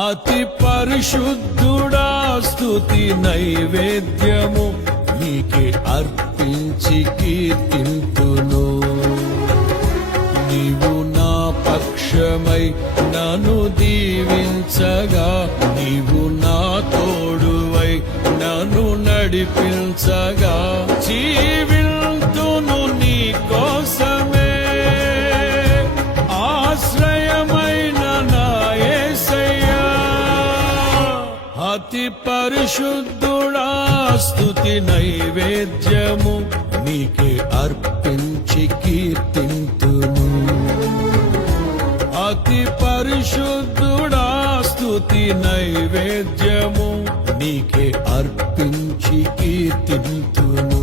అతి పరిశుద్ధుడా స్తుతి నైవేద్యము నీకే అర్పించి కీర్తింతును. నీవు నా పక్షమై నన్ను దీవించగా, నీవు నా తోడువై నన్ను నడిపించగా, జీవింతును నీ కోసమే ఆశ్రయమైన నా యేసయ్యా. అతి పరిశుద్ధుడా స్తుతి నైవేద్యము నీకే అర్పించి కీర్తింతును. అతి పరిశుద్ధుడా స్తుతి నైవేద్యము నీకే అర్పించి కీర్తింతును.